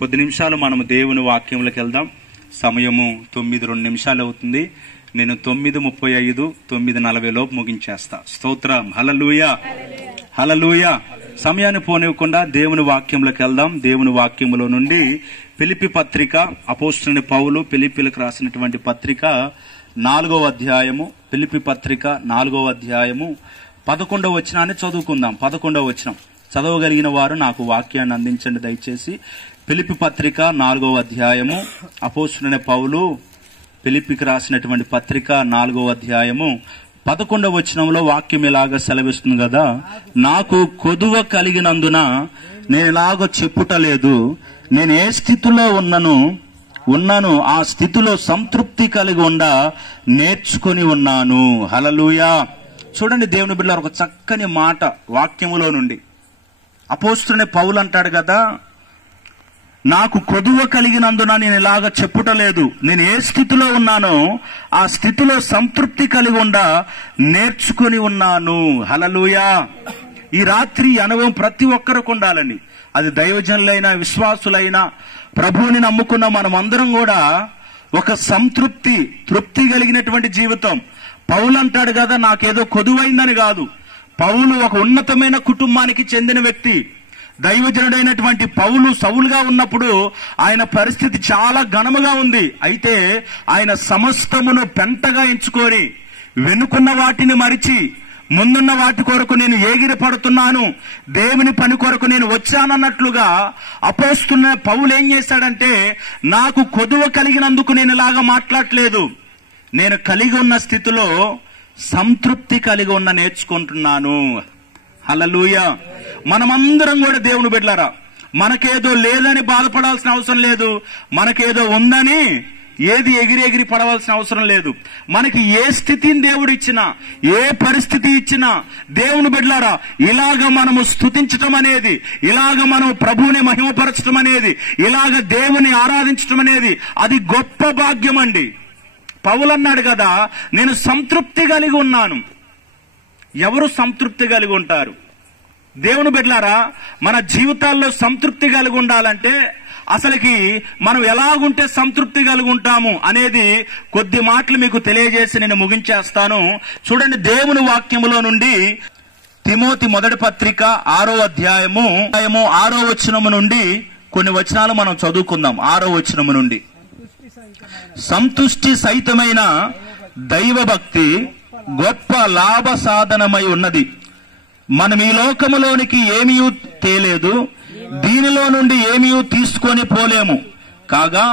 కొద్ది నిమిషాలు మనము దేవుని వాక్యంలోకి వెళ్దాం. సమయము 9:02 అవుతుంది. నేను 9:35, 9:40 లోపు ముగించేస్తా. స్తోత్రం. హల్లెలూయా, హల్లెలూయా. సమయాన్ని పోనివ్వకుండా దేవుని వాక్యంలోకి వెళ్దాం. దేవుని వాక్యములో నుండి ఫిలిప్పీ పత్రిక, అపోస్తలుడైన పౌలు ఫిలిప్పీలకు రాసినటువంటి పత్రిక 4వ అధ్యాయము, ఫిలిప్పీ పత్రిక 4వ అధ్యాయము 11వ వచనాన్ని చదువుకుందాం. 11వ వచనం చదవగలిగిన వారు నాకు వాక్యాన్ని అందించండి దయచేసి. ఫిలిప్పీ పత్రిక 4వ అధ్యాయము, అపోస్తలుడైన పౌలు ఫిలిప్పీకి రాసినటువంటి పత్రిక 4వ అధ్యాయము 11వ వచనంలో వాక్యం ఇలాగా సెలవిస్తుంది కదా, నాకు కొదువ కలిగినందున నేను ఇలాగ చెప్పుటలేదు, నేను ఏ స్థితిలో ఉన్నాను ఆ స్థితిలో సంతృప్తి కలిగి ఉండా నేర్చుకుని ఉన్నాను. హల్లెలూయా. చూడండి దేవుని బిడ్డలారా, ఒక చక్కని మాట వాక్యములో నుండి అపోస్తలుడైన పౌలు అంటాడు కదా, నాకు కొదువ కలిగినందున నేను ఇలాగ చెప్పుటలేదు, నేను ఏ స్థితిలో ఉన్నానో ఆ స్థితిలో సంతృప్తి కలిగి ఉండా నేర్చుకుని ఉన్నాను. హల్లెలూయా. ఈ రాత్రి అనుభవం ప్రతి ఒక్కరికి ఉండాలండి. అది దైవజనులైనా విశ్వాసులైనా ప్రభువుని నమ్ముకున్న మనం అందరం కూడా ఒక తృప్తి కలిగినటువంటి జీవితం. పౌలు అంటాడు కదా, నాకేదో కొదువైందని కాదు. పౌలు ఒక ఉన్నతమైన కుటుంబానికి చెందిన వ్యక్తి. దైవజనుడైనటువంటి పౌలు సౌలుగా ఉన్నప్పుడు ఆయన పరిస్థితి చాలా ఘనముగా ఉంది. అయితే ఆయన సమస్తమును పెంటగా ఎంచుకొని వెనుకున్న వాటిని మరిచి ముందున్న వాటి కొరకు నేను ఏగిరి పడుతున్నాను, దేవుని పని కొరకు నేను వచ్చానన్నట్లుగా అపోస్తలుడైన పౌలు ఏం చేశాడంటే, నాకు కొదువ కలిగినందుకు నేను ఇలాగా మాట్లాడలేదు, నేను కలిగి ఉన్న స్థితిలో సంతృప్తి కలిగి ఉన్న నేర్చుకుంటున్నాను. హల్లెలూయా. మనమందరం కూడా దేవుని బిడ్డలారా, మనకేదో లేదని బాధపడాల్సిన అవసరం లేదు, మనకేదో ఉందని ఏది ఎగిరి పడవలసిన అవసరం లేదు. మనకి ఏ స్థితిని దేవుడు ఇచ్చినా, ఏ పరిస్థితి ఇచ్చినా దేవుని బిడ్డలారా, ఇలాగ మనము స్తుతించటం అనేది, ఇలాగ మనం ప్రభువుని మహిమపరచటం అనేది, ఇలాగ దేవుని ఆరాధించటం అనేది అది గొప్ప భాగ్యం అండి. పౌలు అన్నాడు కదా, నేను సంతృప్తి కలిగి ఉన్నాను. ఎవరు సంతృప్తి కలిగి ఉంటారు? దేవుని బిడ్డలారా, మన జీవితాల్లో సంతృప్తి కలిగి ఉండాలంటే అసలుకి మనం ఎలాగుంటే సంతృప్తి కలిగి ఉంటాము అనేది కొద్ది మాటలు మీకు తెలియజేసి నేను ముగించేస్తాను. చూడండి దేవుని వాక్యములో నుండి తిమోతి మొదటి పత్రిక 6వ అధ్యాయము 6వ వచనము నుండి కొన్ని వచనాలు మనం చదువుకుందాం. 6వ వచనము నుండి, సంతుష్టి సహితమైన దైవభక్తి గొప్ప లాభ సాధనమై ఉన్నది. మనం ఈ లోకములోనికి ఏమీ తేలేదు, దీనిలో నుండి ఏమీ తీసుకొని పోలేము. కాగా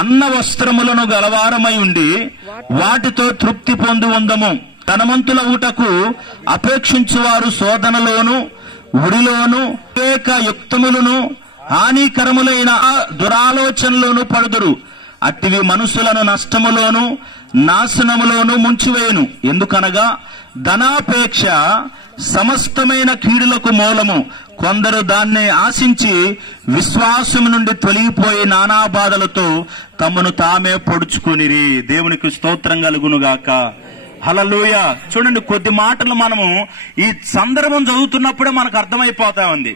అన్న వస్త్రములను గలవారమై ఉండి వాటితో తృప్తి పొంది ఉందము. ధనవంతుల ఊటకు అపేక్షించువారు శోధనలోను ఉడిలోను వివేక యుక్తములను హానికరములైన దురాలోచనలోను పడుదురు. అట్టివి మనుషులను నష్టములోను నాశనములోను ముంచివేయును. ఎందుకనగా ధనాపేక్ష సమస్తమైన కీడులకు మూలము. కొందరు దాన్ని ఆశించి విశ్వాసం నుండి తొలగిపోయి నానా బాధలతో తమను తామే పొడుచుకునిరి. దేవునికి స్తోత్రం కలుగునుగాక. హల్లెలూయా. చూడండి, కొద్ది మాటలు మనము ఈ సందర్భం చదువుతున్నప్పుడే మనకు అర్థమైపోతా ఉంది.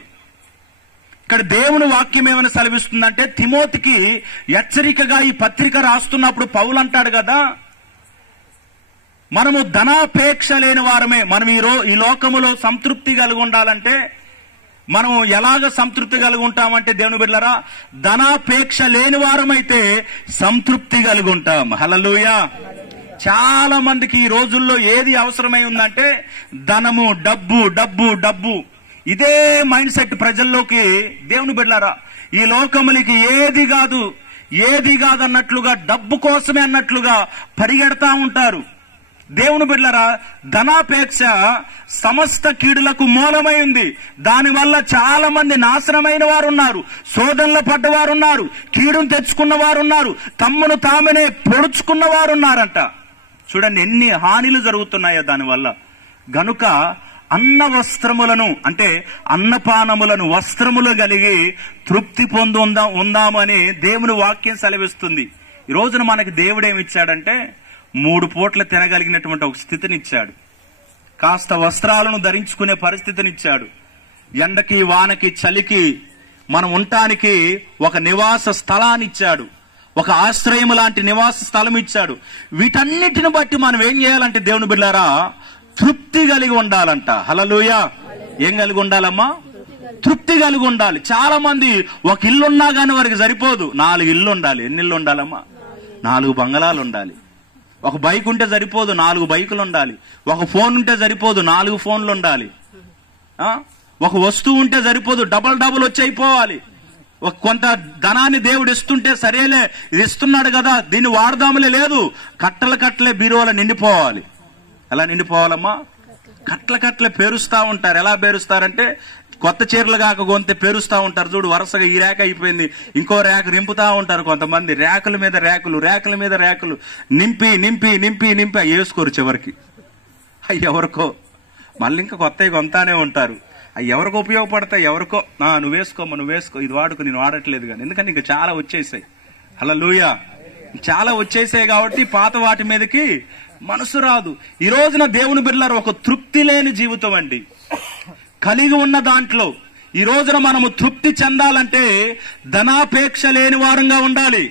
ఇక్కడ దేవుని వాక్యం ఏమైనా సెలవిస్తుందంటే, తిమోతికి హెచ్చరికగా ఈ పత్రిక రాస్తున్నప్పుడు పౌలు అంటాడు కదా, మనము ధనాపేక్ష లేని వారమే. మనం ఈ లోకములో సంతృప్తి కలిగి ఉండాలంటే మనం ఎలాగ సంతృప్తి కలిగి ఉంటామంటే, దేవుని బిడ్డలారా, ధనాపేక్ష లేని వారమైతే సంతృప్తి కలిగి ఉంటాం. హల్లెలూయా. చాలా మందికి ఈ రోజుల్లో ఏది అవసరమై ఉందంటే ధనము, డబ్బు డబ్బు డబ్బు. ఇదే మైండ్ సెట్ ప్రజల్లోకి దేవుని బిడ్డలారా ఈ లోకములకి ఏది కాదు అన్నట్లుగా, డబ్బు కోసమే అన్నట్లుగా పరిగెడతా ఉంటారు. దేవుని బిడ్డలారా, ధనాపేక్ష సమస్త కీడులకు మూలమై ఉంది. దానివల్ల చాలా మంది నాశనమైన వారు ఉన్నారు, శోధనలు పడ్డవారు ఉన్నారు, కీడును తెచ్చుకున్న వారు ఉన్నారు, తమ్మును తామనే పొడుచుకున్న వారు ఉన్నారంట. చూడండి ఎన్ని హానిలు జరుగుతున్నాయో దానివల్ల. గనుక అన్న వస్త్రములను అంటే అన్నపానములను వస్త్రములు కలిగి తృప్తి పొంది ఉందామని దేవుని వాక్యం సెలవిస్తుంది. ఈ రోజున మనకి దేవుడు ఏమిచ్చాడంటే 3 పూట్ల తినగలిగినటువంటి ఒక స్థితినిచ్చాడు. కాస్త వస్త్రాలను ధరించుకునే పరిస్థితినిచ్చాడు. ఎండకి వానకి చలికి మనం ఉండటానికి ఒక నివాస స్థలాన్ని ఇచ్చాడు, ఒక ఆశ్రయం లాంటి నివాస స్థలం ఇచ్చాడు. వీటన్నిటిని బట్టి మనం ఏం చేయాలంటే దేవుని బిడ్డలారా, తృప్తి కలిగి ఉండాలంట. హల్లెలూయా. ఏం కలిగి ఉండాలమ్మా? తృప్తి కలిగి ఉండాలి. చాలా మంది ఒక ఇల్లు ఉన్నా కానీ వారికి సరిపోదు, 4 ఇల్లు ఉండాలి. ఎన్ని ఇల్లు ఉండాలమ్మా? 4 బంగళాలు ఉండాలి. ఒక బైక్ ఉంటే సరిపోదు, 4 బైకులు ఉండాలి. ఒక ఫోన్ ఉంటే సరిపోదు, 4 ఫోన్లు ఉండాలి. ఒక వస్తువు ఉంటే సరిపోదు, డబల్ వచ్చి అయిపోవాలి. ఒక కొంత ధనాన్ని దేవుడు ఇస్తుంటే సరేలే ఇది ఇస్తున్నాడు కదా దీన్ని వాడదాములే, లేదు, కట్టలే బీరువాల నిండిపోవాలి. ఎలా నిండిపోవాలమ్మా? కట్టలే పేరుస్తా ఉంటారు. ఎలా పేరుస్తారంటే కొత్త చీరలు కాక కొంత పేరుస్తా ఉంటారు చూడు, వరుసగా ఈ రేఖ అయిపోయింది ఇంకో రేఖ నింపుతా ఉంటారు కొంతమంది. రేకుల మీద రేకులు నింపి వేసుకోరు చివరికి. అవి ఎవరికో మళ్ళీ ఇంకా కొత్తవి కొంతానే ఉంటారు. అవి ఎవరికో ఉపయోగపడతాయి, ఎవరికో నువ్వు వేసుకో ఇది వాడుకో, నేను వాడట్లేదు కానీ, ఎందుకంటే ఇంకా చాలా వచ్చేసాయి. హల్లెలూయా. చాలా వచ్చేసాయి కాబట్టి పాత వాటి మీదకి మనసు రాదు. ఈ రోజున దేవుని బిడ్డలారా, ఒక తృప్తి లేని జీవితం అండి కలిగి ఉన్న దాంట్లో. ఈ రోజున మనము తృప్తి చెందాలంటే ధనాపేక్ష లేని వారంగా ఉండాలి.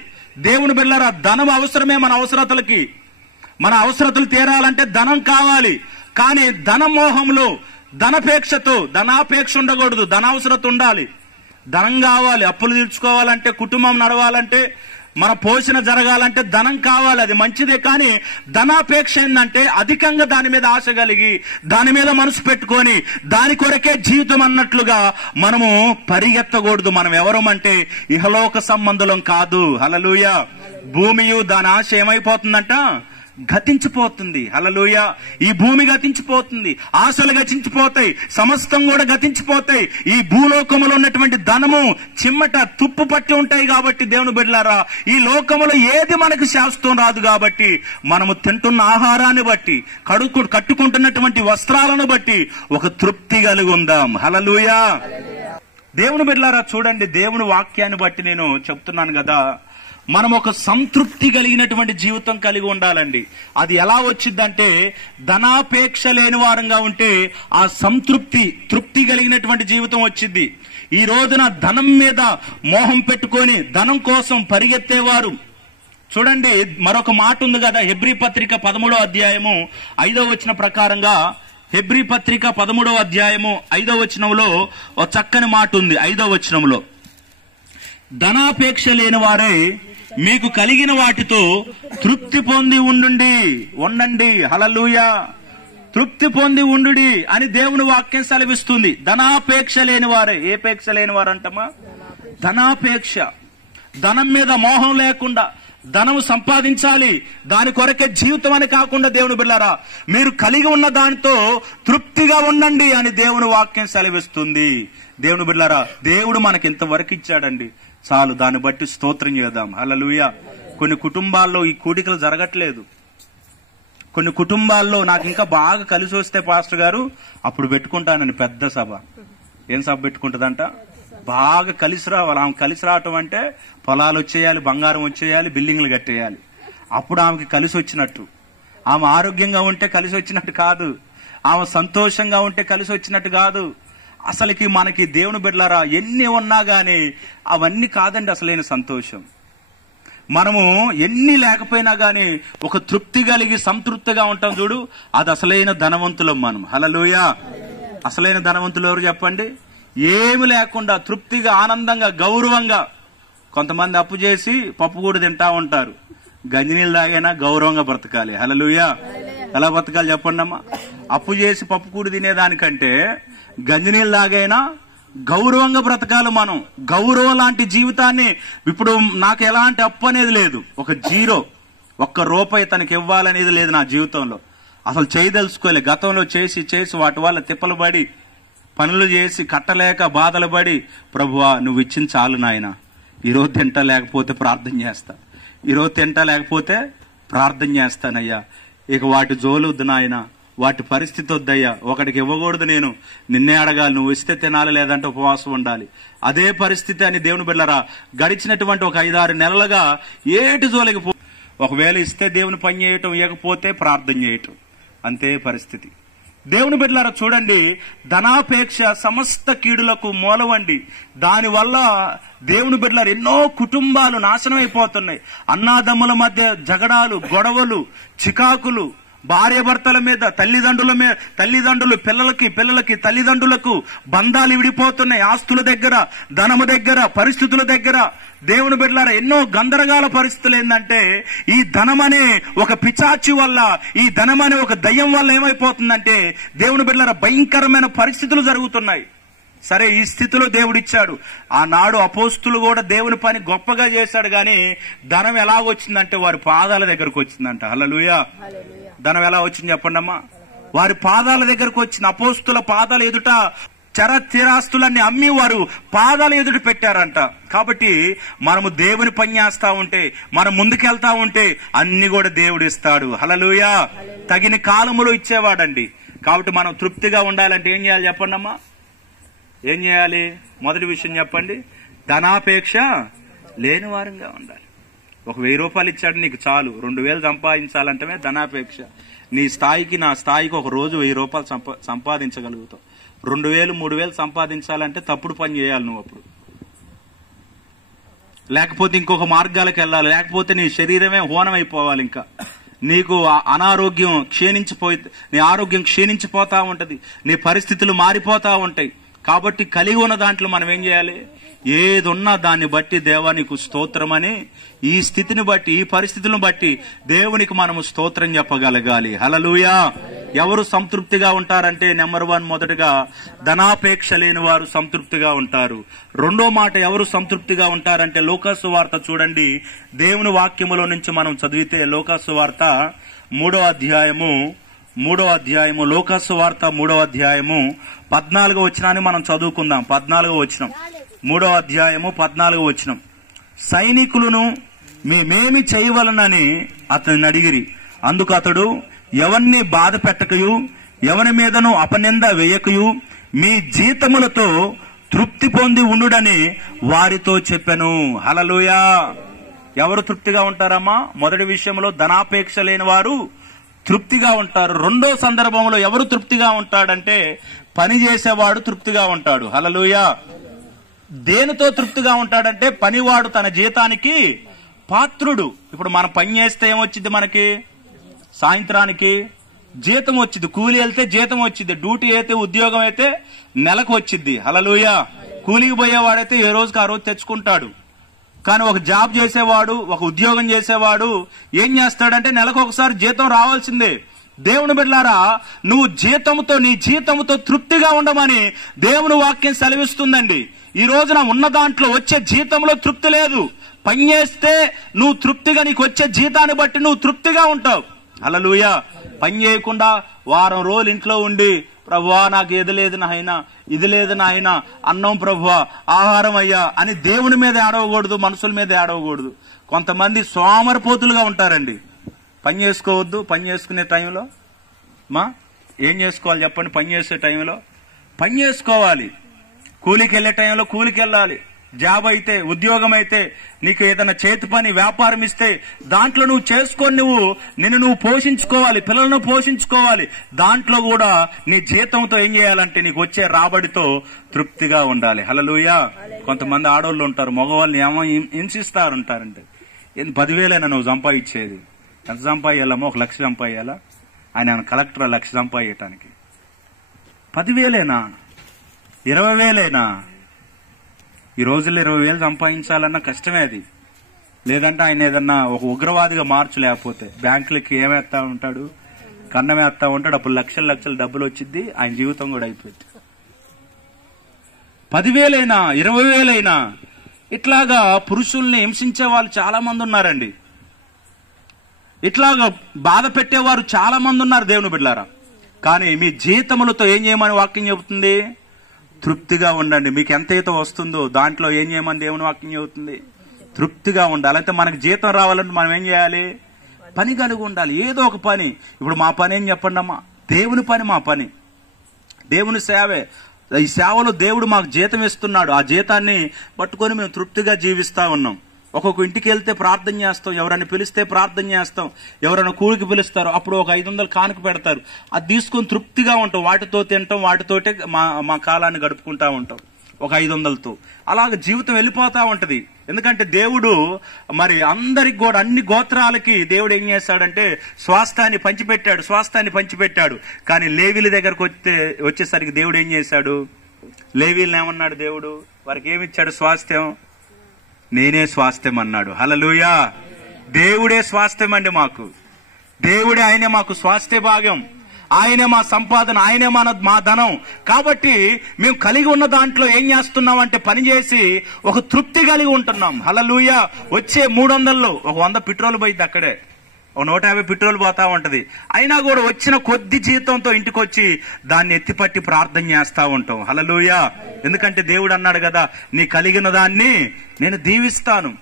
దేవుని బిడ్డలారా, ధనం అవసరమే. మన అవసరతలు తీరాలంటే ధనం కావాలి. కానీ ధనమోహంలో ధనాపేక్ష ఉండకూడదు, ధనావసరత ఉండాలి. ధనం కావాలి, అప్పులు తీర్చుకోవాలంటే, కుటుంబం నడవాలంటే, మన పోషణ జరగాలంటే ధనం కావాలి, అది మంచిదే. కానీ ధనాపేక్ష ఏంటంటే అధికంగా దాని మీద ఆశ కలిగి దాని మీద మనసు పెట్టుకొని దాని కొరకే జీవితం అన్నట్లుగా మనము పరిగెత్తకూడదు. మనం ఎవరమంటే ఇహలోక సంబంధులం కాదు. హల్లెలూయా. భూమియు దాని ఆశ ఏమైపోతుందంట? గతించిపోతుంది. హల్లెలూయా. ఈ భూమి గతించిపోతుంది, ఆశలు గతించిపోతాయి, సమస్తం కూడా గతించిపోతాయి. ఈ భూలోకములో ఉన్నటువంటి ధనము చిమ్మట తుప్పు పట్టి ఉంటాయి. కాబట్టి దేవుని బిడ్డలారా, ఈ లోకములో ఏది మనకు శాశ్వతం రాదు. కాబట్టి మనము తింటున్న ఆహారాన్ని బట్టి, కట్టుకుంటున్నటువంటి వస్త్రాలను బట్టి ఒక తృప్తి కలిగి ఉందాం. హల్లెలూయా. దేవుని బిడ్డలారా చూడండి, దేవుని వాక్యాన్ని బట్టి నేను చెప్తున్నాను కదా, మనం ఒక సంతృప్తి కలిగినటువంటి జీవితం కలిగి ఉండాలండి. అది ఎలా వచ్చిందంటే ధనాపేక్ష లేని వారంగా ఉంటే ఆ తృప్తి కలిగినటువంటి జీవితం వచ్చింది. ఈ రోజున ధనం మీద మోహం పెట్టుకొని ధనం కోసం పరిగెత్తేవారు చూడండి. మరొక మాట ఉంది కదా, హెబ్రీ పత్రిక 13వ అధ్యాయము 5వ వచనం ప్రకారంగా, హెబ్రీ పత్రిక 13వ అధ్యాయము 5వ వచనంలో ఒక చక్కని మాట ఉంది. 5వ వచనంలో, ధనాపేక్ష లేని వారే మీకు కలిగిన వాటితో తృప్తి పొంది ఉండండి. హల్లెలూయా. తృప్తి పొంది ఉండుడి అని దేవుని వాక్యం సెలవిస్తుంది. ధనాపేక్ష లేని వారే. ఏ పేక్ష లేని వారంటమా? ధనాపేక్ష. ధనం మీద మోహం లేకుండా, ధనం సంపాదించాలి, దాని కొరకే జీవితం అని కాకుండా, దేవుని బిడ్డలారా మీరు కలిగి ఉన్న దానితో తృప్తిగా ఉండండి అని దేవుని వాక్యం సెలవిస్తుంది. దేవుని బిడ్డలారా, దేవుడు మనకి ఇంతవరకు ఇచ్చాడండి, చాలు, దాన్ని బట్టి స్తోత్రం చేద్దాం. హల్లెలూయా. కొన్ని కుటుంబాల్లో ఈ కూడికలు జరగట్లేదు. కొన్ని కుటుంబాల్లో నాకు ఇంకా బాగా కలిసి వస్తే పాస్టర్ గారు అప్పుడు పెట్టుకుంటానని పెద్ద సభ. ఏం సభ పెట్టుకుంటుందంట? బాగా కలిసి రావాలి. ఆమె కలిసి రావటం అంటే పొలాలు వచ్చేయాలి, బంగారం వచ్చేయాలి, బిల్డింగ్లు కట్టేయాలి. అప్పుడు ఆమెకి కలిసి వచ్చినట్టు. ఆమె ఆరోగ్యంగా ఉంటే కలిసి వచ్చినట్టు కాదు, ఆమె సంతోషంగా ఉంటే కలిసి వచ్చినట్టు కాదు. అసలుకి మనకి దేవుని బిడ్డలారా ఎన్ని ఉన్నా గానీ అవన్నీ కాదండి అసలైన సంతోషం. మనము ఎన్ని లేకపోయినా గానీ ఒక తృప్తి కలిగి సంతృప్తిగా ఉంటాం చూడు, అది అసలైన ధనవంతులం మనం. హల్లెలూయా. అసలైన ధనవంతులు ఎవరు చెప్పండి? ఏమి లేకుండా తృప్తిగా, ఆనందంగా, గౌరవంగా. కొంతమంది అప్పు చేసి పప్పు కూడా తింటా ఉంటారు. గంజినీళ్ళు తాగైనా గౌరవంగా బ్రతకాలి. హల్లెలూయా. ఎలా బ్రతకాలి చెప్పండి అమ్మా? అప్పు చేసి పప్పు కూడా తినేదానికంటే గంజినీళ్ళు తాగైనా గౌరవంగా బ్రతకాలి మనం. గౌరవం లాంటి జీవితాన్ని, ఇప్పుడు నాకు ఎలాంటి అప్పు అనేది లేదు, ఒక జీరో, ₹1 తనకి ఇవ్వాలనేది లేదు నా జీవితంలో. అసలు చేయదలుచుకోలే. గతంలో చేసి వాటి వల్ల తిప్పలు పడి, పనులు చేసి కట్టలేక బాధలు పడి, ప్రభువా నువ్వు ఇచ్చిన చాలు నాయన, ఈరోజు తింటా లేకపోతే ప్రార్థన చేస్తా, ఈరోజు తింటా లేకపోతే ప్రార్థన చేస్తానయ్యా, ఇక వాటి జోలొద్దు నాయన, వాటి పరిస్థితి వద్దయ్యా, ఒకటికి ఇవ్వకూడదు, నేను నిన్నే అడగాలి, నువ్వు ఇస్తే తినాలి, లేదంటే ఉపవాసం ఉండాలి. అదే పరిస్థితి అని దేవుని బిడ్డలారా గడిచినటువంటి ఒక 5-6 నెలలుగా ఏటి జోలికి ఒకవేళ ఇస్తే దేవుని పని చేయటం, ఇవ్వకపోతే ప్రార్థన చేయటం, అంతే పరిస్థితి. దేవుని బిడ్డలారా చూడండి, ధనాపేక్ష సమస్త కీడులకు మూలవండి. దానివల్ల దేవుని బిడ్డలారా ఎన్నో కుటుంబాలు నాశనం అయిపోతున్నాయి. అన్నాదమ్ముల మధ్య జగడాలు, గొడవలు, చికాకులు, భార్యాభర్తల మీద, తల్లిదండ్రులు పిల్లలకి తల్లిదండ్రులకు బంధాలు విడిపోతున్నాయి. ఆస్తుల దగ్గర, ధనము దగ్గర, పరిస్థితుల దగ్గర. దేవుని బిడ్డలారా ఎన్నో గందరగోళ పరిస్థితులు ఏంటంటే ఈ ధనమనే ఒక పిచాచి వల్ల, ఈ ధనమనే ఒక దయ్యం వల్ల ఏమైపోతుందంటే దేవుని బిడ్డలారా భయంకరమైన పరిస్థితులు జరుగుతున్నాయి. సరే, ఈ స్థితిలో దేవుడిచ్చాడు. ఆనాడు అపోస్తులు కూడా దేవుని పని గొప్పగా చేశాడు, గాని ధనం ఎలా వచ్చిందంటే వారి పాదాల దగ్గరకు వచ్చిందంట. హల్లెలూయా. ధనం ఎలా వచ్చింది చెప్పండి అమ్మా? వారి పాదాల దగ్గరకు వచ్చింది. అపోస్తుల పాదాల ఎదుట స్థిరాస్తులన్నీ అమ్మి వారు పాదాల ఎదుట పెట్టారంట. కాబట్టి మనము దేవుని పని చేస్తా ఉంటే, మనం ముందుకెళ్తా ఉంటే అన్ని కూడా దేవుడు ఇస్తాడు. హల్లెలూయా. తగిన కాలములో ఇచ్చేవాడండి. కాబట్టి మనం తృప్తిగా ఉండాలంటే ఏం చేయాలి చెప్పండి అమ్మా? ఏం చేయాలి? మొదటి విషయం చెప్పండి, ధనాపేక్ష లేని వారంగా ఉండాలి. ఒక 1000 రూపాయలు ఇచ్చాడు నీకు చాలు, 2000 సంపాదించాలంటే ధనాపేక్ష. నీ స్థాయికి నా స్థాయికి ఒక రోజు 1000 రూపాయలు సంపాదించగలుగుతావు. 2000, 3000 సంపాదించాలంటే తప్పుడు పని చేయాలి నువ్వు అప్పుడు. లేకపోతే ఇంకొక మార్గాలకు వెళ్ళాలి. లేకపోతే నీ శరీరమే హోనం అయిపోవాలి. ఇంకా నీకు అనారోగ్యం నీ ఆరోగ్యం క్షీణించిపోతా ఉంటది. నీ పరిస్థితులు మారిపోతా ఉంటాయి. కాబట్టి కలిగి ఉన్న దాంట్లో మనం ఏం చేయాలి? ఏదున్నా దాన్ని బట్టి దేవా నీకు స్తోత్రమని, ఈ స్థితిని బట్టి, ఈ పరిస్థితులను బట్టి దేవునికి మనము స్తోత్రం చెప్పగలగాలి. హల్లెలూయా. ఎవరు సంతృప్తిగా ఉంటారంటే నెంబర్ 1 మొదటగా ధనాపేక్ష లేని వారు సంతృప్తిగా ఉంటారు. రెండో మాట ఎవరు సంతృప్తిగా ఉంటారంటే లూకాసు వార్త చూడండి. దేవుని వాక్యములో నుంచి మనం చదివితే లూకాసు వార్త 3వ అధ్యాయము లూకాసు వార్త 3వ అధ్యాయము 14వ వచనాన్ని మనం చదువుకుందాం. 14వ వచనం, 3వ అధ్యాయము 14వ వచనం. సైనికులను మేమేమి చేయవలనని అతన్ని అడిగిరి. అందుకు అతడు, ఎవరిని బాధ పెట్టకయు, ఎవరి మీదను అపనింద వేయకయు, మీ జీతములతో తృప్తి పొంది ఉండుడని వారితో చెప్పెను. హల్లెలూయా. ఎవరు తృప్తిగా ఉంటారమ్మా? మొదటి విషయంలో ధనాపేక్ష లేని వారు తృప్తిగా ఉంటారు. రెండో సందర్భంలో ఎవరు తృప్తిగా ఉంటాడంటే పని చేసేవాడు తృప్తిగా ఉంటాడు. హల్లెలూయా. దేనితో తృప్తిగా ఉంటాడంటే పనివాడు తన జీతానికి పాత్రుడు. ఇప్పుడు మనం పని చేస్తే ఏమొచ్చింది? మనకి సాయంత్రానికి జీతం వచ్చింది. కూలి వెళ్తే జీతం వచ్చింది. డ్యూటీ అయితే, ఉద్యోగం అయితే నెలకు వచ్చింది. హల్లెలూయా. కూలికి పోయేవాడైతే ఏ రోజుకి ఆ రోజు తెచ్చుకుంటాడు. కానీ ఒక జాబ్ చేసేవాడు, ఒక ఉద్యోగం చేసేవాడు ఏం చేస్తాడంటే నెలకు ఒకసారి జీతం రావాల్సిందే. దేవుని బిడ్డలారా, నువ్వు నీ జీతంతో తృప్తిగా ఉండమని దేవుని వాక్యం సెలవిస్తుందండి. ఈ రోజున ఉన్న దాంట్లో వచ్చే జీతంలో తృప్తి లేదు. పని చేస్తే నువ్వు తృప్తిగా, నీకు వచ్చే జీతాన్ని బట్టి నువ్వు తృప్తిగా ఉంటావు. హల్లెలూయా. పని చేయకుండా వారం రోజులు ఇంట్లో ఉండి, ప్రభువా నాకు ఇది లేదు నాయనా, ఇది లేదు నాయనా, అన్నం ప్రభువా, ఆహారం అయ్యా అని దేవుని మీద ఏడవకూడదు, మనుషుల మీద ఏడవకూడదు. కొంతమంది సోమరిపోతులుగా ఉంటారండి. పని చేసుకోవద్దు. పని చేసుకునే టైంలో ఏం చేసుకోవాలి చెప్పండి? పని చేసే టైంలో పని చేసుకోవాలి. కూలికి వెళ్లే టైంలో కూలికి వెళ్ళాలి. జాబ్ అయితే, ఉద్యోగం అయితే, నీకు ఏదైనా చేతి పని, వ్యాపారం ఇస్తే దాంట్లో నువ్వు చేసుకొని నిన్ను పోషించుకోవాలి, పిల్లలను పోషించుకోవాలి. దాంట్లో కూడా నీ జీతంతో ఏం చేయాలంటే నీకు వచ్చే రాబడితో తృప్తిగా ఉండాలి. హల్లెలూయా. కొంతమంది ఆడవాళ్ళు ఉంటారు, మగవాళ్ళని ఏమో హింసిస్తారంటారంటే, 10,000 నువ్వు సంపాదించేది, ఎంత సంపాదించాలమ్మో? 1,00,000 సంపాదించాలా? ఆయన కలెక్టర్ 1,00,000 సంపాదించడానికి 10,000 20,000 ఈ రోజుల్లో 20,000 సంపాదించాలన్నా కష్టమే అది. లేదంటే ఆయన ఏదన్నా ఒక ఉగ్రవాదిగా మార్చు, లేకపోతే బ్యాంకులకి ఏమేస్తా ఉంటాడు, కన్నం వేస్తా ఉంటాడు. అప్పుడు లక్షల డబ్బులు వచ్చింది, ఆయన జీవితం కూడా అయిపోయింది. 10,000 20,000 ఇట్లాగా పురుషుల్ని హింసించే వాళ్ళు చాలా మంది ఉన్నారండి. ఇట్లాగా బాధ పెట్టేవారు చాలా మంది ఉన్నారు దేవుని బిడ్డలారా. కానీ మీ జీతములతో ఏం చేయమని వాక్యం చెబుతుంది? తృప్తిగా ఉండండి. మీకు ఎంతైతే వస్తుందో దాంట్లో ఏం చేయమని దేవుని వాక్యం చెబుతుంది? తృప్తిగా ఉండాలి. అయితే మనకు జీతం రావాలంటే మనం ఏం చేయాలి? పని కలిగి ఉండాలి, ఏదో ఒక పని. ఇప్పుడు మా పని ఏం చెప్పండి అమ్మా? దేవుని పని. మా పని దేవుని సేవే. ఈ సేవలో దేవుడు మాకు జీతం ఇస్తున్నాడు. ఆ జీతాన్ని పట్టుకొని మేము తృప్తిగా జీవిస్తా ఉన్నాం. ఒక్కొక్క ఇంటికి వెళ్తే ప్రార్థన చేస్తాం, ఎవరైనా పిలిస్తే ప్రార్థన చేస్తాం, ఎవరైనా కూలికి పిలుస్తారు, అప్పుడు ఒక 500 కానుక పెడతారు. అది తీసుకొని తృప్తిగా ఉంటాం, వాటితో తింటాం, వాటితోటే మా కాలాన్ని గడుపుకుంటా ఉంటాం ఒక 500తో. అలాగ జీవితం వెళ్ళిపోతా ఉంటది. ఎందుకంటే దేవుడు మరి అందరికి కూడా, అన్ని గోత్రాలకి దేవుడు ఏం చేశాడంటే స్వాస్థ్యాన్ని పంచిపెట్టాడు. కానీ లేవీల దగ్గరకు వచ్చేసరికి దేవుడు ఏం చేశాడు? లేవీలను ఏమన్నాడు దేవుడు? వారికి ఏమిచ్చాడు? స్వాస్థ్యం. నేనే స్వాస్థ్యం అన్నాడు. హల్లెలూయా. దేవుడే స్వాస్థ్యం అండి మాకు. దేవుడే, ఆయనే మాకు స్వాస్థ్య భాగం, ఆయనే మా సంపాదన, ఆయనే మా ధనం. కాబట్టి మేము కలిగి ఉన్న దాంట్లో ఏం చేస్తున్నాం అంటే పని చేసి ఒక తృప్తి కలిగి ఉంటున్నాం. హల్లెలూయా. వచ్చే 300లో ఒక 100 పెట్రోల్ పోయింది, అక్కడే ఒక 150 పెట్రోల్ పోతా ఉంటది. అయినా కూడా వచ్చిన కొద్ది జీతంతో ఇంటికి వచ్చి దాన్ని ఎత్తిపట్టి ప్రార్థన చేస్తా ఉంటాం. హల్లెలూయా. ఎందుకంటే దేవుడు అన్నాడు కదా, నీ కలిగిన దాన్ని నేను దీవిస్తాను.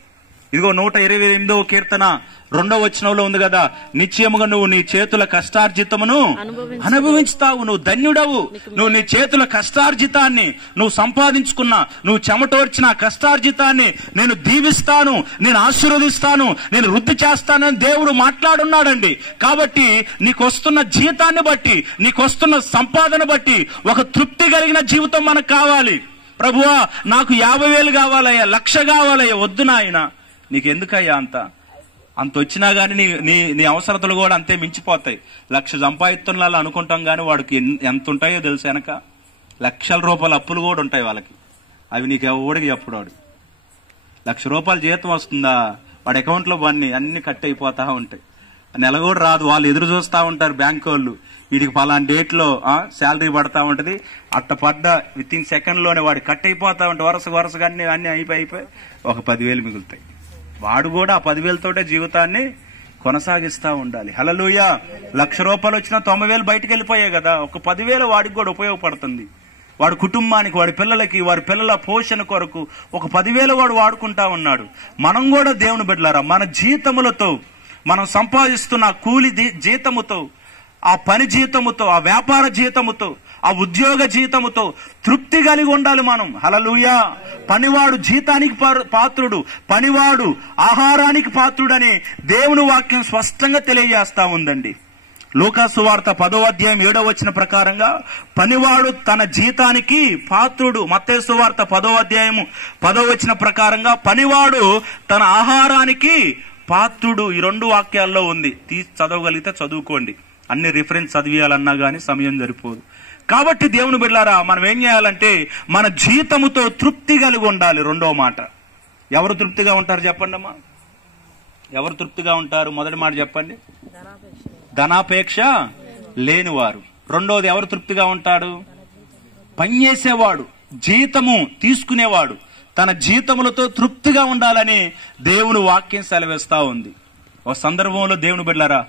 ఇదిగో 128వ కీర్తన 2వ వచనంలో ఉంది కదా, నిశ్చయముగా నువ్వు నీ చేతుల కష్టార్జితమును అనుభవించుతావు, నువ్వు ధన్యుడవు. నువ్వు నీ చేతుల కష్టార్జితాన్ని నువ్వు సంపాదించుకున్నా, నువ్వు చెమటోర్చిన కష్టార్జితాన్ని నేను దీవిస్తాను, నేను ఆశీర్వదిస్తాను, నేను వృద్ధి చేస్తానని దేవుడు మాట్లాడున్నాడండి. కాబట్టి నీకు వస్తున్న జీతాన్ని బట్టి, నీకు వస్తున్న సంపాదన బట్టి ఒక తృప్తి కలిగిన జీవితం మనకు కావాలి. ప్రభువా నాకు 50,000 కావాలయ్యా, 1,00,000 కావాలయ్యా. వద్దు నాయన, నీకెందుకయ్యా అంత వచ్చినా గానీ నీ అవసరతలు కూడా అంతే మించిపోతాయి. 1,00,000 సంపాదిస్తున్నా అనుకుంటాం గానీ వాడికి ఎంత ఉంటాయో తెలుసు. వెనక ₹1,00,000 అప్పులు కూడా ఉంటాయి వాళ్ళకి. అవి నీకు ఎవడికి ఎప్పుడు వాడు ₹1,00,000 జీతం వస్తుందా, వాడి అకౌంట్ లో అన్ని కట్ అయిపోతా ఉంటాయి. నెల కూడా రాదు. వాళ్ళు ఎదురు చూస్తా ఉంటారు బ్యాంక్ వాళ్ళు, వీడికి పలానా డేట్ లో శాలరీ పడతా ఉంటది. అట్ట పడ్డ వితిన్ సెకండ్ లోనే వాడు కట్ అయిపోతా ఉంటాయి. వరుసగా అన్ని అయిపోయి ఒక 10,000 మిగులుతాయి. వాడు కూడా ఆ 10,000 తోటే జీవితాన్ని కొనసాగిస్తా ఉండాలి. హల్లెలూయా. ₹1,00,000 వచ్చినా 90,000 బయటకు వెళ్ళిపోయాయి కదా. ఒక 10,000 వాడికి కూడా ఉపయోగపడుతుంది. వాడి కుటుంబానికి, వాడి పిల్లలకి, వాడి పిల్లల పోషణ కొరకు ఒక 10,000 వాడు వాడుకుంటా ఉన్నాడు. మనం కూడా దేవుని బిడ్డలారా, మన జీతములతో, మనం సంపాదిస్తున్న కూలి జీతముతో, ఆ పని జీతముతో, ఆ వ్యాపార జీతముతో, ఆ ఉద్యోగ జీతముతో తృప్తి కలిగి ఉండాలి మనం. హల్లెలూయా. పనివాడు జీతానికి పాత్రుడు, పనివాడు ఆహారానికి పాత్రుడని దేవుని వాక్యం స్పష్టంగా తెలియజేస్తా ఉందండి. లూకా సువార్త 10వ అధ్యాయం 7వ వచనం ప్రకారంగా పనివాడు తన జీతానికి పాత్రుడు. మత్తయి సువార్త 10వ అధ్యాయం 10వ వచనం ప్రకారంగా పనివాడు తన ఆహారానికి పాత్రుడు. ఈ 2 వాక్యాల్లో ఉంది. తీసి చదవగలిగితే చదువుకోండి. అన్ని రిఫరెన్స్ చదివేయాలన్నా గానీ సమయం సరిపోదు. కాబట్టి దేవుని బిడ్డలారా, మనం ఏం చేయాలంటే మన జీతముతో తృప్తి కలిగి ఉండాలి. 2వ మాట, ఎవరు తృప్తిగా ఉంటారు చెప్పండి అమ్మా? ఎవరు తృప్తిగా ఉంటారు? మొదటి మాట చెప్పండి. ధనాపేక్ష లేనివారు. 2వది ఎవరు తృప్తిగా ఉంటాడు? పనిచేసేవాడు, జీతము తీసుకునేవాడు తన జీతములతో తృప్తిగా ఉండాలని దేవుని వాక్యం సెలవిస్తా ఉంది. ఒక సందర్భంలో దేవుని బిడ్డలారా,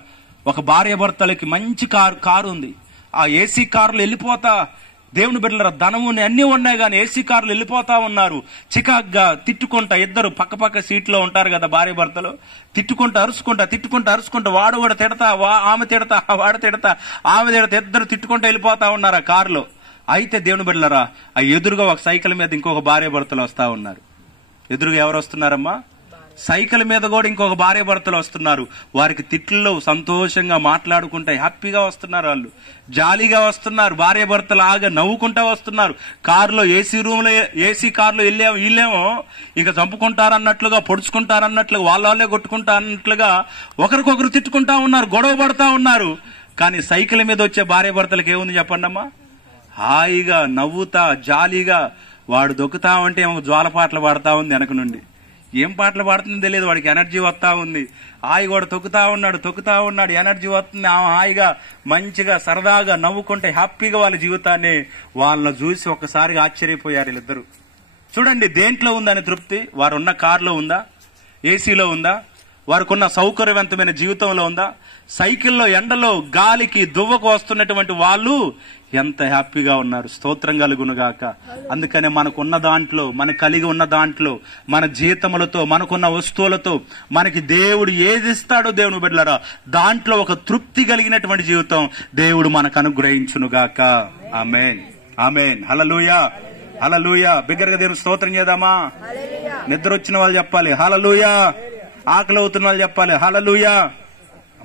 ఒక భార్య భర్తలకి మంచి కారు ఉంది. ఆ ఏసీ కార్లు వెళ్ళిపోతా, దేవుని బిడ్డలారా, ధనము అన్ని ఉన్నాయి కానీ ఏసీ కార్లు వెళ్ళిపోతా ఉన్నారు. చికాగ్గా తిట్టుకుంటా, ఇద్దరు పక్క సీట్లో ఉంటారు కదా భార్య భర్తలు, అరుచుకుంటా వాడు కూడా తిడతా, ఆమె తిడతా, వాడు తిడతా, ఆమె తిడతా, ఇద్దరు తిట్టుకుంటా వెళ్ళిపోతా ఉన్నారు ఆ కారులో. అయితే దేవుని బిడ్డలారా, ఆ ఎదురుగా ఒక సైకిల్ మీద ఇంకొక భార్య భర్తలు వస్తా ఉన్నారు. ఎదురుగా ఎవరు వస్తున్నారమ్మా? సైకిల్ మీద కూడా ఇంకొక భార్య భర్తలు వస్తున్నారు. వారికి తిట్లలో సంతోషంగా మాట్లాడుకుంటా హ్యాపీగా వస్తున్నారు. వాళ్ళు జాలీగా వస్తున్నారు. భార్య భర్తలు ఆగా నవ్వుకుంటా వస్తున్నారు. కారులో ఏసీ కారులో వీళ్ళేమో ఇక చంపుకుంటారన్నట్లుగా, పొడుచుకుంటారన్నట్లుగా, వాళ్ళే కొట్టుకుంటా అన్నట్లుగా ఒకరికొకరు తిట్టుకుంటా ఉన్నారు, గొడవ పడతా ఉన్నారు. కానీ సైకిల్ మీద వచ్చే భార్య భర్తలకు ఏముంది చెప్పండి అమ్మా? హాయిగా నవ్వుతా జాలీగా, వాడు దొక్కుతా ఉంటే ఏమో జ్వాల పాటలు పాడుతా ఉంది వెనక నుండి. ఏం పాటలు పాడుతుందో తెలియదు, వాడికి ఎనర్జీ వస్తా ఉంది. హాయి కూడా తొక్కుతా ఉన్నాడు, ఎనర్జీ వస్తుంది. ఆమె హాయిగా మంచిగా సరదాగా నవ్వుకుంటే హ్యాపీగా వాళ్ళ జీవితాన్ని వాళ్ళని చూసి ఒక్కసారిగా ఆశ్చర్యపోయారు వీళ్ళిద్దరు. చూడండి, దేంట్లో ఉందని తృప్తి? వారున్న కారులో ఉందా? ఏసీలో ఉందా? వారికున్న సౌకర్యవంతమైన జీవితంలో ఉందా? సైకిల్లో ఎండలో గాలికి దువ్వకు వస్తున్నటువంటి వాళ్ళు ఎంత హ్యాపీగా ఉన్నారు. స్తోత్రం కలుగునుగాక. అందుకనే మనకున్న దాంట్లో, మన కలిగి ఉన్న దాంట్లో, మన జీతములతో, మనకున్న వస్తువులతో మనకి దేవుడు ఏది ఇస్తాడో దేవుని బిడ్డలారా, దాంట్లో ఒక తృప్తి కలిగినటువంటి జీవితం దేవుడు మనకు అనుగ్రహించునుగాక. ఆమేన్, ఆమేన్, హల్లెలూయా. హల్లెలూయా. బిగ్గరగా దేవుని స్తోత్రం చేద్దామా? నిద్ర వచ్చిన వాళ్ళు చెప్పాలి హల్లెలూయా. ఆకలి అవుతున్న వాళ్ళు చెప్పాలి హల్లెలూయా.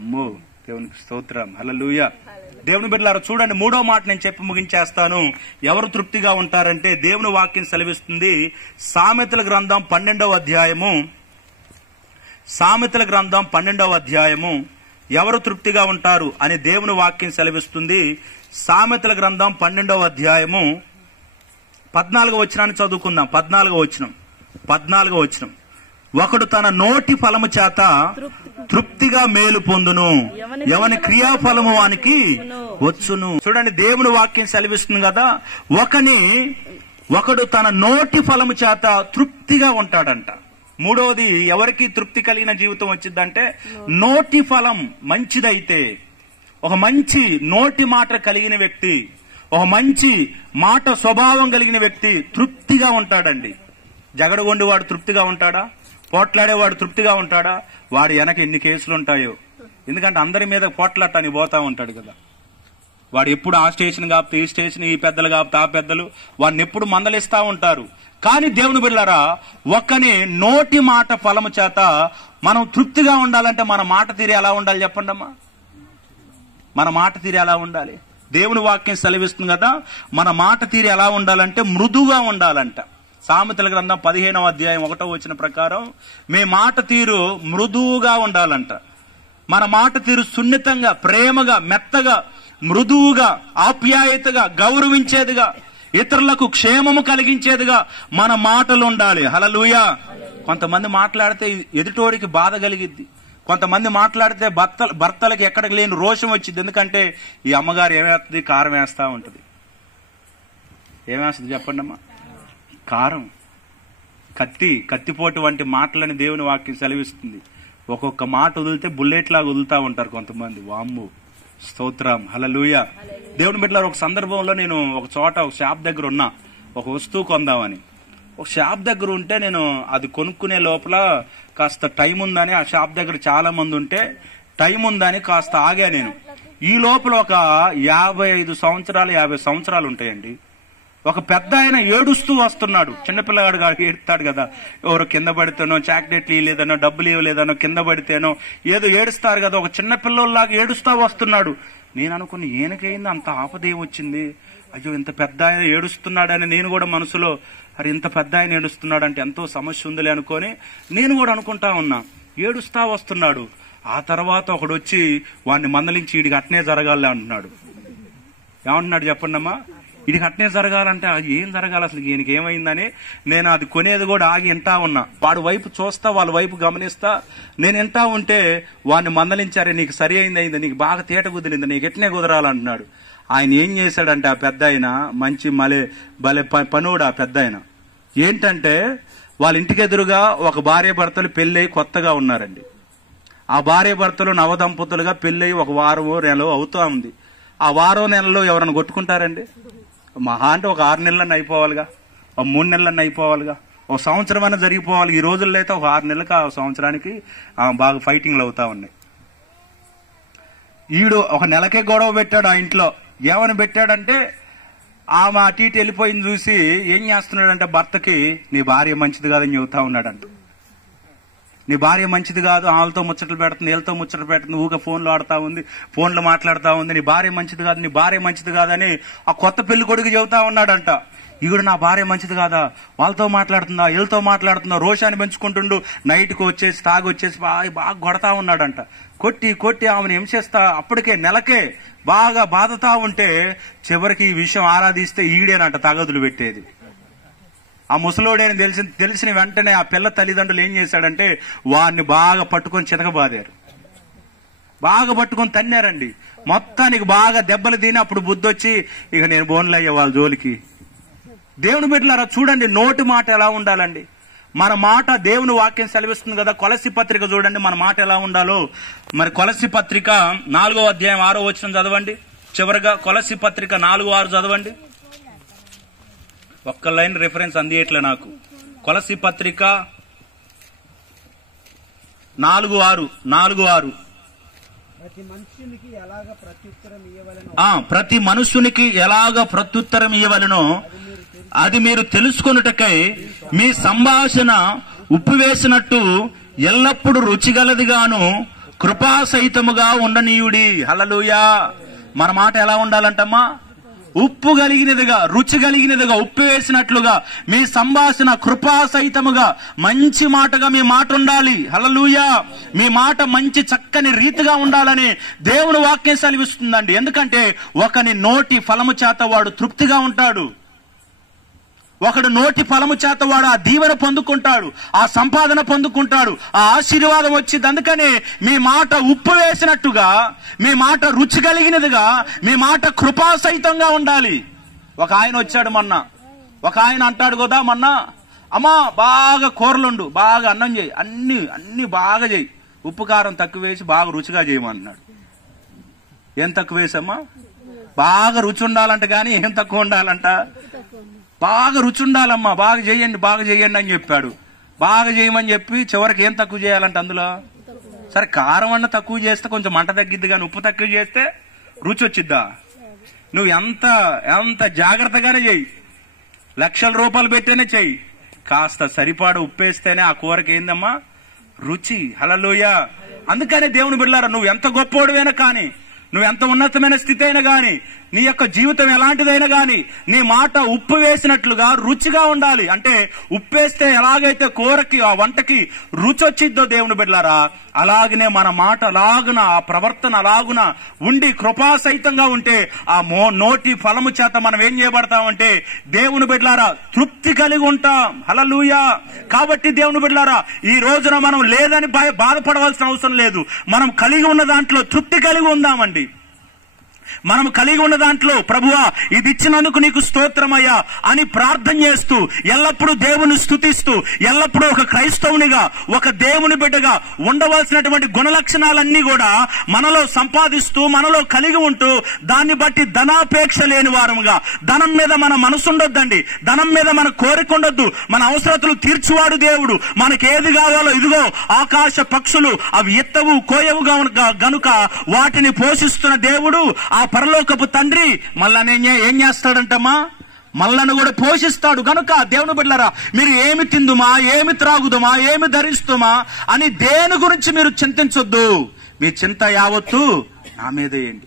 అమ్మో దేవునికి స్తోత్రం, హల్లెలూయా. దేవుని బిడ్డలారా చూడండి, 3వ మాట నేను చెప్పి ముగించేస్తాను. ఎవరు తృప్తిగా ఉంటారంటే దేవుని వాక్యం సెలవిస్తుంది. సామెతల గ్రంథం 12వ అధ్యాయము, సామెతల గ్రంథం 12వ అధ్యాయము ఎవరు తృప్తిగా ఉంటారు అని దేవుని వాక్యం సెలవిస్తుంది. సామెతల గ్రంథం 12వ అధ్యాయము 14వ వచనాన్ని చదువుకుందాం. 14వ వచనం. ఒకడు తన నోటి ఫలము చేత తృప్తిగా మేలు పొందును, ఎవని క్రియాఫలము వానికి వచ్చును. చూడండి, దేవుని వాక్యం సెలవిస్తుంది కదా, ఒకడు తన నోటి ఫలము చేత తృప్తిగా ఉంటాడంట. 3వది, ఎవరికి తృప్తి కలిగిన జీవితం వచ్చిందంటే నోటి ఫలం మంచిదైతే, ఒక మంచి నోటి మాట కలిగిన వ్యక్తి, ఒక మంచి మాట స్వభావం కలిగిన వ్యక్తి తృప్తిగా ఉంటాడండి. జగడగొండి వాడు తృప్తిగా ఉంటాడా? పోట్లాడేవాడు తృప్తిగా ఉంటాడా? వాడు వెనక ఎన్ని కేసులు ఉంటాయో. ఎందుకంటే అందరి మీద పోట్లాడటానికి పోతా ఉంటాడు కదా. వాడు ఎప్పుడు ఆ స్టేషన్ కాపుతే ఈ స్టేషన్, ఈ పెద్దలు కాపుతే ఆ పెద్దలు వాడిని ఎప్పుడు మందలిస్తా ఉంటారు. కానీ దేవుని బిడ్డలారా, ఒక్కని నోటి మాట ఫలము చేత మనం తృప్తిగా ఉండాలంటే మన మాట తీరు ఎలా ఉండాలి చెప్పండి అమ్మా? మన మాట తీరు ఎలా ఉండాలి? దేవుని వాక్యం సెలవిస్తుంది కదా, మన మాట తీరు ఎలా ఉండాలంటే మృదువుగా ఉండాలంట. సామెతల గ్రంథం 15వ అధ్యాయం 1వ వచనం ప్రకారం మీ మాట తీరు మృదువుగా ఉండాలంట. మన మాట తీరు సున్నితంగా, ప్రేమగా, మెత్తగా, మృదువుగా, ఆప్యాయతగా, గౌరవించేదిగా, ఇతరులకు క్షేమము కలిగించేదిగా మన మాటలు ఉండాలి. హల్లెలూయా. కొంతమంది మాట్లాడితే ఎదుటోడికి బాధ కలిగిద్ది. కొంతమంది మాట్లాడితే భర్తలకి ఎక్కడికి లేని రోషం వచ్చింది. ఎందుకంటే ఈ అమ్మగారు ఏమేస్తుంది? కారం వేస్తా ఉంటుంది. ఏమేస్తుంది చెప్పండి అమ్మా? కారం, కత్తిపోటు వంటి మాటలని దేవుని వాక్యం సెలవిస్తుంది. ఒక్కొక్క మాట వదిలితే బుల్లెట్ లాగా వదులుతా ఉంటారు కొంతమంది. వామ్ము స్తోత్రం, హల్లెలూయా. దేవుని బిడ్డలారా, ఒక సందర్భంలో నేను ఒక చోట ఒక షాప్ దగ్గర ఉన్నా, ఒక వస్తువు కొందామని. ఒక షాప్ దగ్గర ఉంటే నేను అది కొనుక్కునే లోపల కాస్త టైం ఉందని, ఆ షాప్ దగ్గర చాలా మంది ఉంటే టైం ఉందని కాస్త ఆగా నేను. ఈ లోపల ఒక 55 సంవత్సరాలు 50 సంవత్సరాలు ఉంటాయండి. ఒక పెద్ద ఆయన ఏడుస్తూ వస్తున్నాడు. చిన్నపిల్లగాడు ఏడుస్తాడు కదా, ఎవరు కింద పడితేనో, చాక్లెట్లు ఇవ్వలేదనో, డబ్బులు ఇవ్వలేదనో, కింద పడితేనో ఏదో ఏడుస్తారు కదా. ఒక చిన్న పిల్లలాగా ఏడుస్తా వస్తున్నాడు. నేను అనుకుని ఈయనకైంది అంత ఆపదేం వచ్చింది, అయ్యో ఇంత పెద్ద ఆయన ఏడుస్తున్నాడని నేను కూడా మనసులో, అరే ఇంత పెద్ద ఆయన ఏడుస్తున్నాడంటే ఎంతో సమస్య ఉందిలే అనుకొని నేను కూడా అనుకుంటా ఉన్నా. ఏడుస్తా వస్తున్నాడు. ఆ తర్వాత ఒకడు వచ్చి వాడిని మందలించి వీడికి అట్నే జరగాలి అంటున్నాడు. ఏమంటున్నాడు చెప్పండి అమ్మా? వీడికి అట్నే జరగాలంటే ఏం జరగాలి అసలు, ఈయనకి ఏమైందని నేను అది కొనేది కూడా ఆగి వింటా ఉన్నా. వాడి వైపు చూస్తా, వాళ్ళ వైపు గమనిస్తా. నేను వింటా ఉంటే వాడిని మందలించారే, నీకు సరి అయింది, నీకు బాగా తేట కుదిరింది, నీకు ఎట్నే కుదరాలంటున్నాడు. ఆయన ఏం చేశాడంటే, ఆ పెద్ద ఆయన మంచి భలే పనుడు. ఆ పెద్ద ఆయన ఏంటంటే, వాళ్ళ ఇంటికి ఎదురుగా ఒక భార్య భర్తలు పెళ్ళయి కొత్తగా ఉన్నారండి. ఆ భార్య భర్తలు నవదంపతులుగా పెళ్ళయి ఒక వారం నెల అవుతా ఉంది. ఆ వారం నెలలో ఎవరైనా కొట్టుకుంటారండి? మహా అంటే ఒక 6 నెలలన్నీ అయిపోవాలిగా, ఒక 3 నెలలన్నీ అయిపోవాలిగా, ఒక సంవత్సరం అయినా జరిగిపోవాలి. ఈ రోజుల్లో అయితే ఒక 6 నెలలకు, ఆ సంవత్సరానికి బాగా ఫైటింగ్లు అవుతా ఉన్నాయి. ఈడు ఒక నెలకే గొడవ పెట్టాడు ఆ ఇంట్లో. ఏమని పెట్టాడంటే, ఆమె అటు ఇటు వెళ్ళిపోయింది చూసి ఏం చేస్తున్నాడంటే భర్తకి, నీ భార్య మంచిది కాదని చెబుతా ఉన్నాడంట. నీ భార్య మంచిది కాదు, వాళ్ళతో ముచ్చట్లు పెడుతుంది, వీళ్ళతో ముచ్చట్లు పెడుతుంది, ఊగా ఫోన్లు ఆడుతా ఉంది, ఫోన్లు మాట్లాడుతా ఉంది, నీ భార్య మంచిది కాదు, నీ భార్య మంచిది కాదని ఆ కొత్త పెళ్లి కొడుకు చెబుతా ఉన్నాడంట. ఈవిడ నా భార్య మంచిది కాదా, వాళ్ళతో మాట్లాడుతుందా, వీళ్ళతో మాట్లాడుతుందా, రోషాన్ని పెంచుకుంటుండు. నైట్కి వచ్చేసి తాగి వచ్చేసి బాగా కొడతా ఉన్నాడంట. కొట్టి ఆమెను హింసిస్తా, అప్పటికే నెలకే బాగా బాధతా ఉంటే చివరికి ఈ విషయం ఆరాధిస్తే ఈడేనంట తగదులు పెట్టేది. ఆ ముసలోడేని తెలిసిన వెంటనే ఆ పిల్ల తల్లిదండ్రులు ఏం చేశాడంటే, వాడిని బాగా పట్టుకొని చితకబాదారు, బాగా పట్టుకొని తన్నారండి. మొత్తానికి బాగా దెబ్బలు తిని అప్పుడు బుద్ధి వచ్చి, ఇక నేను బోన్లు అయ్యే వాళ్ళ జోలికి. దేవుని బిడ్డలారా చూడండి, నోటి మాట ఎలా ఉండాలండి. మన మాట దేవుని వాక్యం సెలవిస్తుంది కదా. కొలస్సీ పత్రిక చూడండి, మన మాట ఎలా ఉండాలో. మరి కొలస్సీ పత్రిక 4వ అధ్యాయం 6వ వచనం చదవండి. చివరిగా కొలస్సీ పత్రిక 4:6 చదవండి. ఒక్క లైన్ రిఫరెన్స్ అందియట్లే నాకు. కొలస్సీ పత్రిక 4:6 ప్రతి మనుషునికి ఎలాగ ప్రత్యుత్తరం ఇయ్యవలెనో అది మీరు తెలుసుకొనుటకై మీ సంభాషణ ఉప్పు వేసినట్టు ఎల్లప్పుడూ రుచిగలదిగాను కృపాసహితముగా ఉండనీయుడి. హల్లెలూయా. మన మాట ఎలా ఉండాలంటమ్మా? ఉప్పు కలిగినదిగా, రుచి కలిగినదిగా, ఉప్పు వేసినట్లుగా మీ సంభాషణ కృపాసహితముగా మంచి మాటగా మీ మాట ఉండాలి. హల్లెలూయా. మీ మాట మంచి చక్కని రీతిగా ఉండాలని దేవుని వాక్యం సెలవిస్తుందండి. ఎందుకంటే ఒకని నోటి ఫలము చేత వాడు తృప్తిగా ఉంటాడు. ఒకడు నోటి ఫలము చేత వాడు ఆ దీవెన పొందుకుంటాడు, ఆ సంపాదన పొందుకుంటాడు, ఆ ఆశీర్వాదం వచ్చింది. అందుకని మీ మాట ఉప్పు వేసినట్టుగా, మీ మాట రుచి కలిగినదిగా, మీ మాట కృపాసహితంగా ఉండాలి. ఒక ఆయన వచ్చాడు మొన్న, ఒక ఆయన అంటాడు కదా మొన్న, అమ్మా బాగా కూరలుండు, బాగా అన్నం చేయి, అన్ని బాగా చేయి, ఉప్పు కారం తక్కువ వేసి బాగా రుచిగా చేయమన్నాడు. ఏం తక్కువ వేసమ్మా? బాగా రుచి ఉండాలంట, కానీ ఏం తక్కువ ఉండాలంట? బాగా రుచి ఉండాలమ్మా, బాగా చేయండి అని చెప్పాడు. బాగా చేయమని చెప్పి చివరికి ఏం తక్కువ చేయాలంట అందులో? సరే కారం అన్న తక్కువ చేస్తే కొంచెం మంట తగ్గిద్ది, కానీ ఉప్పు తక్కువ చేస్తే రుచి వచ్చిద్దా? నువ్వు ఎంత జాగ్రత్తగానే చెయ్యి, లక్షల రూపాయలు పెట్టేనే చెయ్యి, కాస్త సరిపాడు ఉప్పేస్తేనే ఆ కూరకి ఏందమ్మా రుచి. హల్లెలూయా. అందుకనే దేవుని బిడ్డలారా, నువ్వు ఎంత గొప్పోడివైనా కానీ, నువ్వు ఎంత ఉన్నతమైన స్థితి అయినా గాని, నీ యొక్క జీవితం ఎలాంటిదైనా గాని, నీ మాట ఉప్పు వేసినట్లుగా రుచిగా ఉండాలి. అంటే ఉప్పేస్తే ఎలాగైతే కూరకి, ఆ వంటకి రుచి వచ్చిద్దో దేవుని బిడ్డలారా, అలాగనే మన మాట అలాగున, ఆ ప్రవర్తన అలాగున ఉండి కృపాసహితంగా ఉంటే ఆ నోటి ఫలము చేత మనం ఏం చేయబడతామంటే దేవుని బిడ్డలారా తృప్తి కలిగి ఉంటాం. హల్లెలూయా. కాబట్టి దేవుని బిడ్డలారా, ఈ రోజున మనం లేదని బాధపడవలసిన అవసరం లేదు. మనం కలిగి ఉన్న దాంట్లో తృప్తి కలిగి ఉందామండి. మనం కలిగి ఉన్న దాంట్లో ప్రభువా ఇది ఇచ్చినందుకు నీకు స్తోత్రమయ్యా అని ప్రార్థన చేస్తూ, ఎల్లప్పుడూ దేవుని స్తుతిస్తూ, ఎల్లప్పుడూ ఒక క్రైస్తవునిగా, ఒక దేవుని బిడ్డగా ఉండవలసినటువంటి గుణలక్షణాలన్నీ కూడా మనలో సంపాదిస్తూ, మనలో కలిగి ఉంటూ, దాన్ని బట్టి ధనాపేక్ష లేని వారముగా, ధనం మీద మన మనసు ఉండొద్దండి, ధనం మీద మన కోరిక ఉండొద్దు. మన అవసరతలు తీర్చువాడు దేవుడు. మనకి ఏది కావాలో, ఇదిగో ఆకాశ పక్షులు అవి ఎత్తవు కోయవు గనుక వాటిని పోషిస్తున్న దేవుడు, ఆ పరలోకపు తండ్రి మళ్ళా ఏం చేస్తాడంటమ్మా? మళ్ళను కూడా పోషిస్తాడు. గనుక దేవుని బిడ్డలారా, మీరు ఏమి తిందుమా, ఏమి త్రాగుదమా, ఏమి ధరిస్తుమా అని దేని గురించి మీరు చింతించొద్దు. మీ చింత యావత్తు నా మీదేయండి.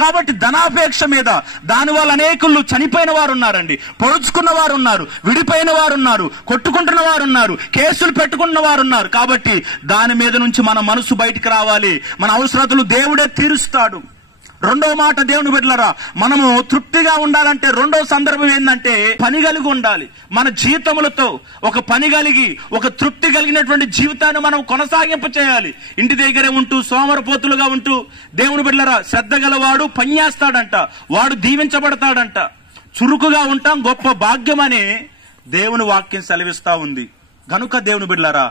కాబట్టి ధనాపేక్ష మీద, దానివల్ల అనేకులు చనిపోయిన వారు ఉన్నారండి, పొడుచుకున్న వారు ఉన్నారు, విడిపోయిన వారు ఉన్నారు, కొట్టుకుంటున్న వారు ఉన్నారు, కేసులు పెట్టుకున్న వారు ఉన్నారు. కాబట్టి దాని మీద నుంచి మన మనసు బయటికి రావాలి. మన అవసరతలు దేవుడే తీరుస్తాడు. రెండో మాట దేవుని బిడ్డలారా, మనము తృప్తిగా ఉండాలంటే రెండో సందర్భం ఏంటంటే పని కలిగి ఉండాలి. మన జీతములతో ఒక పని కలిగి, ఒక తృప్తి కలిగినటువంటి జీవితాన్ని మనం కొనసాగింప చేయాలి. ఇంటి దగ్గరే ఉంటూ సోమరపోతులుగా ఉంటూ దేవుని బిడ్డలారా, శ్రద్ధ గలవాడు పని చేస్తాడంట, వాడు దీవించబడతాడంట. చురుకుగా ఉంటాం గొప్ప భాగ్యమని దేవుని వాక్యం సెలవిస్తా ఉంది. గనుక దేవుని బిడ్డలారా,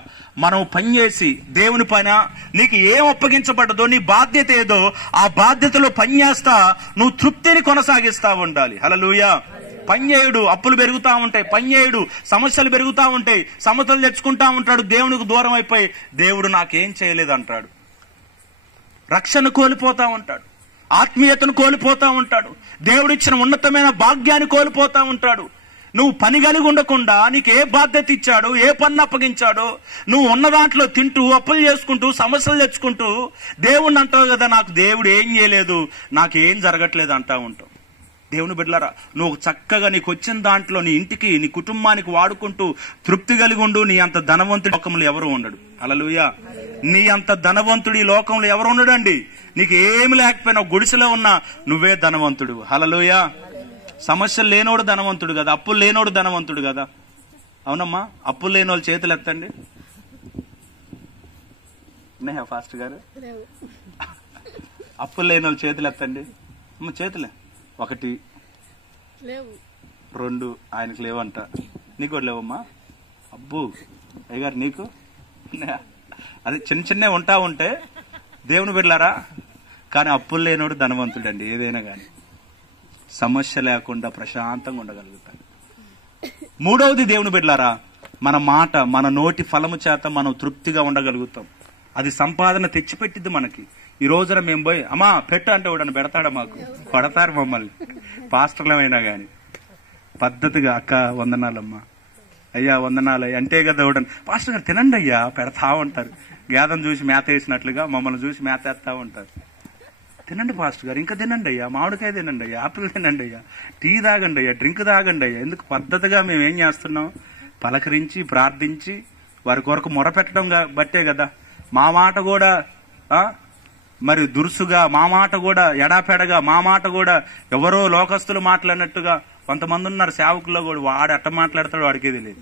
మనం పనిచేసి దేవుని పైన నీకు ఏం అప్పగించబడ్డదో, నీ బాధ్యత ఏదో ఆ బాధ్యతలో పనిచేస్తా నువ్వు తృప్తిని కొనసాగిస్తా ఉండాలి. హల్లెలూయా. పనిచేయుడు, అప్పులు పెరుగుతా ఉంటాయి, పనిచేయుడు, సమస్యలు పెరుగుతా ఉంటాయి, సమస్యలు తెచ్చుకుంటా ఉంటాడు, దేవునికి దూరం అయిపోయి దేవుడు నాకేం చేయలేదు అంటాడు. రక్షణ కోల్పోతా ఉంటాడు, ఆత్మీయతను కోల్పోతా ఉంటాడు, దేవుడిచ్చిన ఉన్నతమైన భాగ్యాన్ని కోల్పోతా ఉంటాడు. నువ్వు పని కలిగి ఉండకుండా నీకు ఏ బాధ్యత ఇచ్చాడో, ఏ పన్ను అప్పగించాడో, నువ్వు ఉన్న దాంట్లో తింటూ అప్పులు చేసుకుంటూ సమస్యలు తెచ్చుకుంటూ దేవుణ్ణి అంటావు కదా, నాకు దేవుడు ఏం చేయలేదు, నాకు ఏం జరగట్లేదు అంటా ఉంటావు. దేవుని బిడ్డలారా, నువ్వు చక్కగా నీకు వచ్చిన దాంట్లో నీ ఇంటికి, నీ కుటుంబానికి వాడుకుంటూ తృప్తి కలిగి ఉండు. నీ అంత ధనవంతుడి లోకంలో ఎవరు ఉండడు. హల్లెలూయా. నీ అంత ధనవంతుడి లోకంలో ఎవరు ఉండడండి. నీకు ఏమి లేకపోయినా గుడిసెలో ఉన్నా నువ్వే ధనవంతుడు. హల్లెలూయా. సమస్యలు లేనోడు ధనవంతుడు కదా, అప్పులు లేనోడు ధనవంతుడు కదా. అవునమ్మా. అప్పులు లేని వాళ్ళు చేతులు ఎత్తండి. ఫాస్ట్ గారు, అప్పులు లేని వాళ్ళు చేతులు ఎత్తండి. అమ్మ చేతులే. 1 2 ఆయనకు లేవంట. నీకు కూడా లేవమ్మా? అబ్బు అయ్యగారు నీకు అది చిన్న ఉంటా ఉంటే దేవుని బిడ్డలారా. కానీ అప్పులు లేనోడు ధనవంతుడండి. ఏదైనా కానీ సమస్య లేకుండా ప్రశాంతంగా ఉండగలుగుతాడు. మూడవది దేవుని బిడ్డలారా, మన మాట, మన నోటి ఫలము చేత మనం తృప్తిగా ఉండగలుగుతాం. అది సంపాదన తెచ్చిపెట్టిద్ది మనకి. ఈ రోజున మేము పోయి అమ్మా పెట్టు అంటే ఒకటి పెడతాడా? మాకు కొడతారు మమ్మల్ని, పాస్టర్లమైనా గాని. పద్ధతిగా అక్క వందనాలమ్మా, అయ్యా వందనాలు అంటే కదా ఒకటి, పాస్టర్ గారు తినండి అయ్యా పెడతా ఉంటారు. గేదం చూసి మేత వేసినట్లుగా మమ్మల్ని చూసి మేత వేస్తా ఉంటారు. తినండి పాస్టర్ గారు, ఇంకా తినండి అయ్యా, మామిడికాయ తినండి అయ్యా, ఆపిల్ తినండి అయ్యా, టీ తాగండి అయ్యా, డ్రింక్ తాగండి అయ్యా. ఎందుకు? పద్ధతిగా మేము ఏం చేస్తున్నాం? పలకరించి ప్రార్థించి వారి కొరకు మొరపెట్టడం బట్టే కదా. మా మాట కూడా మరి దురుసుగా, మా మాట కూడా ఎడాపెడగా, మా మాట కూడా ఎవరో లోకస్తులు మాట్లాడినట్టుగా కొంతమంది ఉన్నారు సేవకుల్లో కూడా. వాడు ఎట్ట మాట్లాడతాడు వాడికే తెలియదు,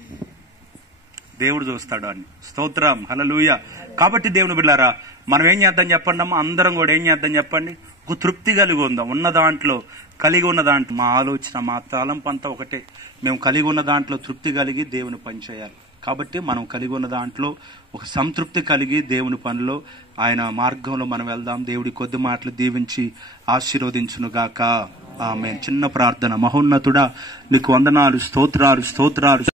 దేవుడు చూస్తాడు అని. స్తోత్రం, హల్లెలూయా. కాబట్టి దేవుని బిడ్డలారా, మనం ఏం చేద్దాం చెప్పండి అమ్మా, అందరం కూడా ఏం చేద్దాం చెప్పండి? ఒక తృప్తి కలిగి ఉందాం ఉన్న దాంట్లో, కలిగి ఉన్న దాంట్లో. మా ఆలోచన, మా తలంపు అంతా ఒకటే, మేము కలిగి ఉన్న దాంట్లో తృప్తి కలిగి దేవుని పని చేయాలి. కాబట్టి మనం కలిగి ఉన్న దాంట్లో ఒక సంతృప్తి కలిగి దేవుని పనిలో, ఆయన మార్గంలో మనం వెళ్దాం. దేవుడి కొద్ది మాటలు దీవించి ఆశీర్వదించునుగాక. ఆమేన్. చిన్న ప్రార్థన. మహోన్నతుడా, నీకు వందనాలు, స్తోత్రాలు, స్తోత్రాలు.